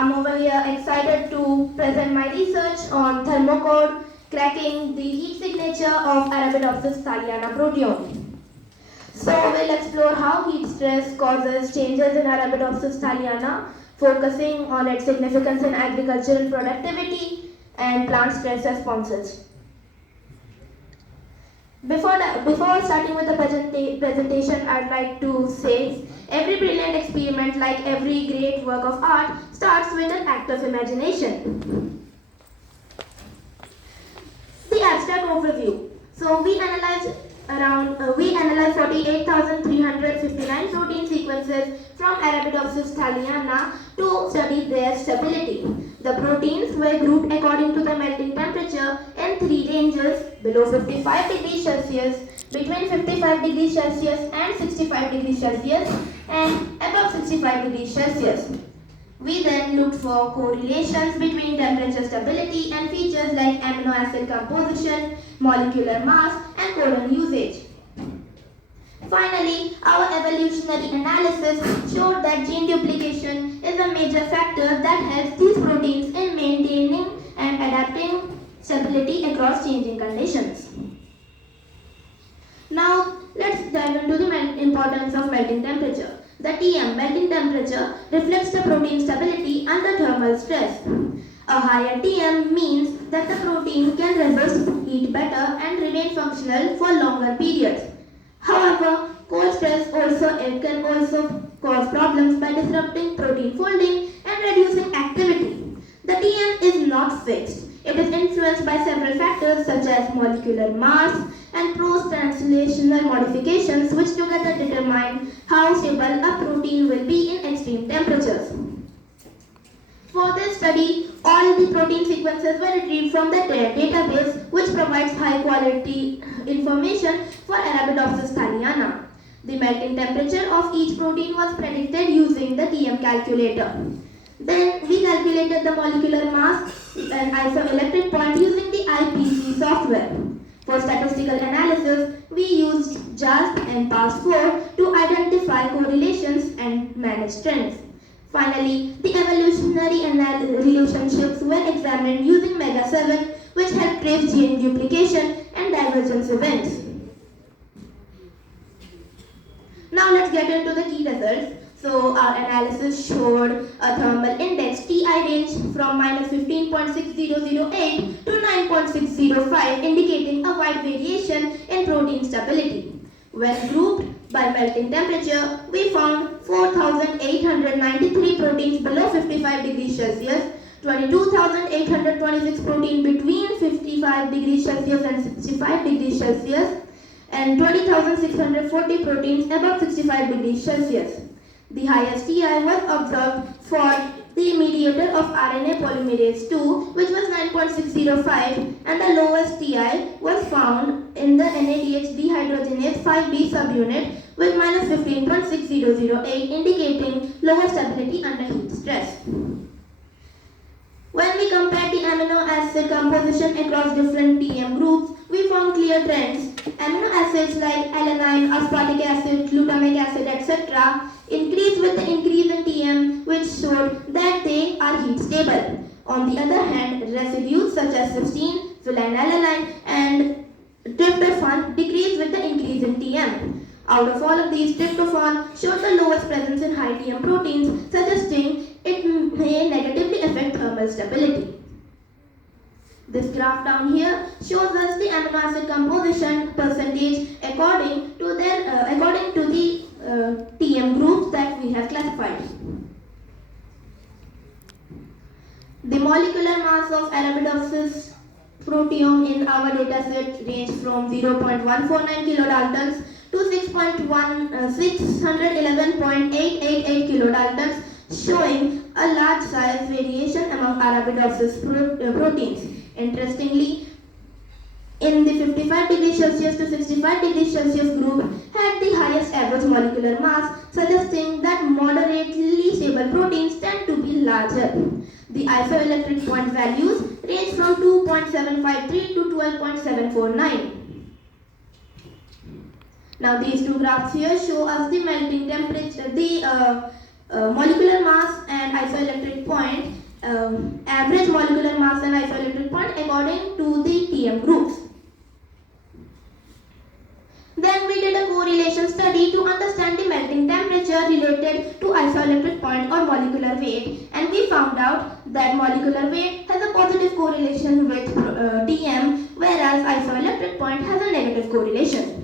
I'm over here excited to present my research on thermocode cracking the heat signature of Arabidopsis thaliana proteome. So we'll explore how heat stress causes changes in Arabidopsis thaliana, focusing on its significance in agricultural productivity and plant stress responses. Before starting with the presentation, I'd like to say every brilliant experiment, like every great work of art, starts with an act of imagination. The abstract overview. So we analyzed 48,359 protein sequences from Arabidopsis thaliana to study their stability. The proteins were grouped according to the melting temperature in three ranges: below 55 degrees Celsius, between 55 degrees Celsius and 65 degrees Celsius, and above 65 degrees Celsius. We then looked for correlations between temperature stability and features like amino acid composition, molecular mass, and codon usage. Finally, our evolutionary analysis showed that gene duplication is a major factor that helps these proteins in maintaining and adapting stability across changing conditions. Now, let's dive into the importance of melting temperature. The Tm, melting temperature, reflects the protein stability under thermal stress. A higher Tm means that the protein can resist heat better and remain functional for longer periods. However, cold stress can also cause problems by disrupting protein folding and reducing activity. The Tm is not fixed. It is influenced by several factors such as molecular mass and post-translational modifications, which together determine how stable a protein will be in extreme temperatures. For this study, all the protein sequences were retrieved from the database, which provides high-quality information for Arabidopsis thaliana. The melting temperature of each protein was predicted using the Tm calculator. Then we calculated the molecular mass and isoelectric point using the IPC software. For statistical analysis, we used JASP and PAS4 to identify correlations and manage trends. Finally, the evolutionary relationships were examined using MEGA7, which helped trace gene duplication and divergence events. Now let's get into the key results. So our analysis showed a thermal index TI range from minus 15.6008 to 9.605, indicating a wide variation in protein stability. When grouped by melting temperature, we found 4,893 proteins below 55 degrees Celsius, 22,826 proteins between 55 degrees Celsius and 65 degrees Celsius, and 20,640 proteins above 65 degrees Celsius. The highest TI was observed for the mediator of RNA polymerase II, which was 9.605, and the lowest TI was found in the NADH dehydrogenase 5B subunit with minus 15.6008, indicating lower stability under heat stress. When we compared the amino acid composition across different Tm groups, we found clear trends. Amino acids like alanine, aspartic acid, glutamic acid, etc. increased with the increase in Tm, which showed that they are heat stable. On the other hand, residues such as cysteine, phenylalanine, and tryptophan decreased with the increase in Tm. Out of all of these, tryptophan showed the lowest presence in high Tm proteins, suggesting it may negatively affect thermal stability. This graph down here shows us the amino acid composition percentage according to the Tm groups that we have classified. The molecular mass of Arabidopsis proteome in our dataset ranged from 0.149 kilodaltons to 611.888 kilodaltons, showing a large size variation among Arabidopsis proteins. Interestingly, in the 55 degrees Celsius to 65 degrees Celsius group had the highest average molecular mass, suggesting that moderately stable proteins tend to be larger. The isoelectric point values range from 2.753 to 12.749. Now these two graphs here show us the melting temperature, the molecular mass and isoelectric point, average molecular mass and isoelectric point according to the TM groups. Then we did a correlation study to understand the melting temperature related to isoelectric point or molecular weight, and we found out that molecular weight has a positive correlation with TM, whereas isoelectric point has a negative correlation.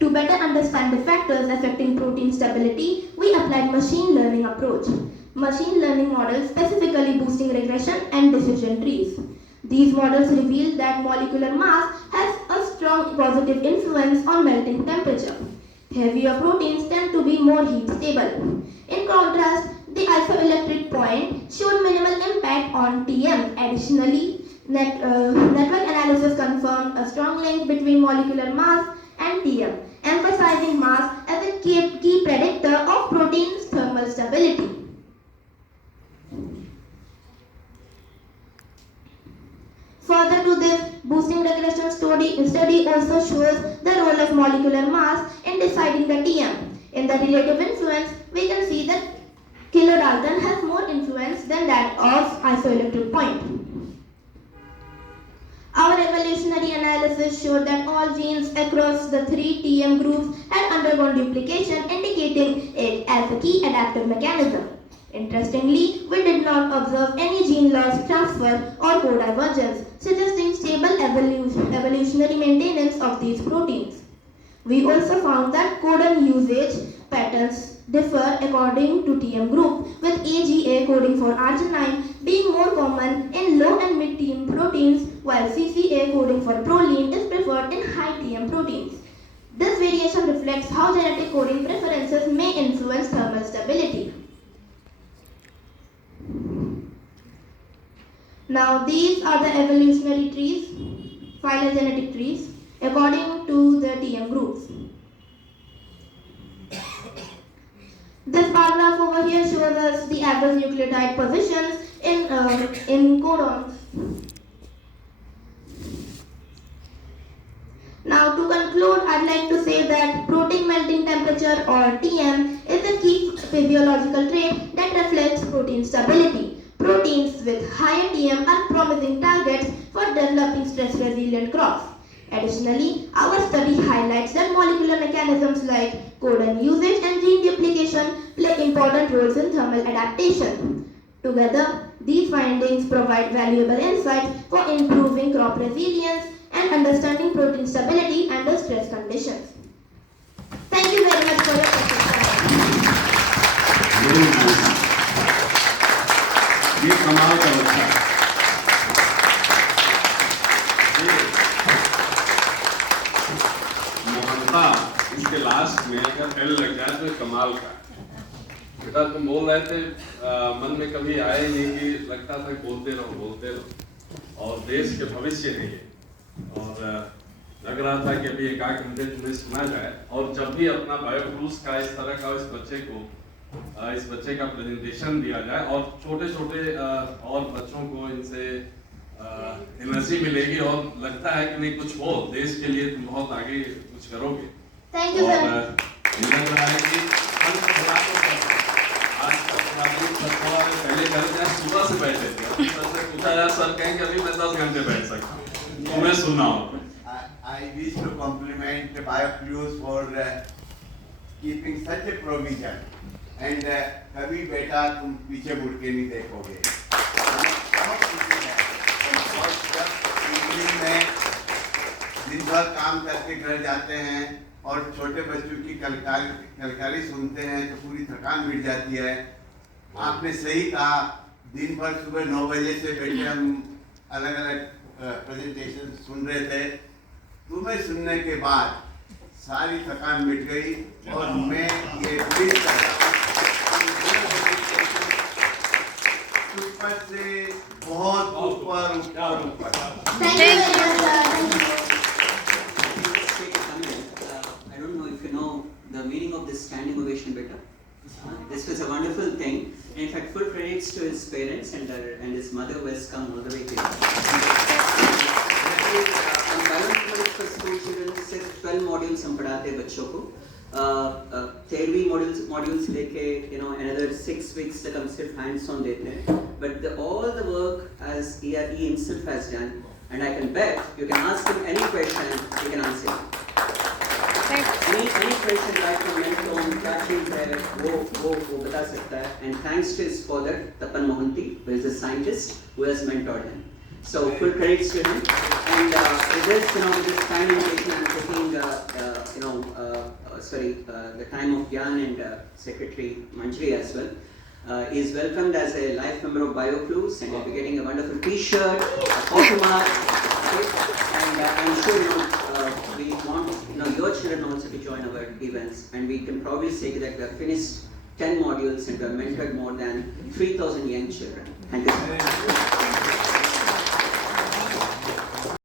To better understand the factors affecting protein stability, we applied machine learning approach. Machine learning models specifically boosting regression and decision trees. These models reveal that molecular mass has a strong positive influence on melting temperature. Heavier proteins tend to be more heat stable. In contrast, the isoelectric point showed minimal impact on TM. Additionally, network analysis confirmed a strong link between molecular mass and TM, emphasizing mass as a key predictor of protein's thermal stability. Further to this, boosting regression study also shows the role of molecular mass in deciding the TM. In the relative influence, we can see that kilodalton has more influence than that of isoelectric point. Our evolutionary analysis showed that all genes across the 3 TM groups had undergone duplication, indicating it as a key adaptive mechanism. Interestingly, we did not observe any gene loss, transfer, or co-divergence, suggesting stable evolutionary maintenance of these proteins. We also found that codon usage patterns differ according to TM group, with AGA coding for arginine being more common in low and mid TM proteins, while CCA coding for proline is preferred in high TM proteins. This variation reflects how genetic coding preferences may influence thermal stability. Now these are the evolutionary trees, phylogenetic trees, according to the TM groups. This paragraph over here shows us the average nucleotide positions in codons. Now to conclude, I'd like to say that protein melting temperature or TM is a key physiological trait that reflects protein stability. Proteins with higher TM are promising targets for developing stress-resilient crops. Additionally, our study highlights that molecular mechanisms like codon usage and gene duplication play important roles in thermal adaptation. Together, these findings provide valuable insights for improving crop resilience and understanding protein stability under stress conditions. Thank you very much for your attention. ये कमाल का बच्चा मोहंता, इसके last में अगर L लग जाए तो कमाल का। बेटा तुम बोल रहे थे मन में कभी आया ही नहीं कि लगता था बोलते रहो और देश के भविष्य नहीं है और लग रहा था कि अभी 1-8 घंटे तुम्हें सुना जाए और जब भी अपना बायोक्रूज का इस तरह का इस बच्चे का प्रेजेंटेशन दिया जाए और छोटे-छोटे और बच्चों को इनसे एनर्जी मिलेगी और लगता है कि नहीं कुछ हो देश के लिए तुम बहुत आगे कुछ करोगे। Thank you sir. लग रहा है कि आज पहले करते हैं सुबह से बैठे थे सर से पूछा यार सर कहेंगे अभी मैं 10 घंटे बैठ सकता हूँ तुम्हें सुनना हो। I wish to compliment the BioClues for keeping such a provision and कभी बेटा तुम पीछे मुड़ के नहीं देखोगे। दिन भर काम करके घर जाते हैं और छोटे बच्चों की कलकारी सुनते हैं तो पूरी थकान मिट जाती है। आपने सही कहा, दिन भर सुबह 9 बजे से बैठे हम अलग अलग प्रेजेंटेशन सुन रहे थे। तुम्हें सुनने के बाद सारी थकान मिट गई और मैं ये फील कर रहा हूँ ऊपर से बहुत ऊपर ऊपर ऊपर। I don't know if you know the meaning of this standing ovation better. This was a wonderful thing. In fact, full credits to his parents and his mother who has come all the way here. हम bioinformatics for school children 6-12 modules हम पढ़ाते हैं बच्चों को। 13 modules लेके another 6 weeks तक हम सिर्फ hands on देते हैं, but all the work as he himself has done, and I can bet you can ask him any question, he can answer it. Any question right from Meltome, क्या चीज़ है, वो बता सकता है, and thanks to his father Tapan Mohanty, who is a scientist who has mentored him. So full credits to him. And with this, with this kind invitation, I'm taking, the time of Jan and Secretary Manjri as well. He is welcomed as a life member of BioClues, and he'll be getting a wonderful T-shirt, a photograph, and I'm sure we want your children also to join our events, and we can probably say that we have finished 10 modules and we have mentored more than 3,000 young children. Thank you so much.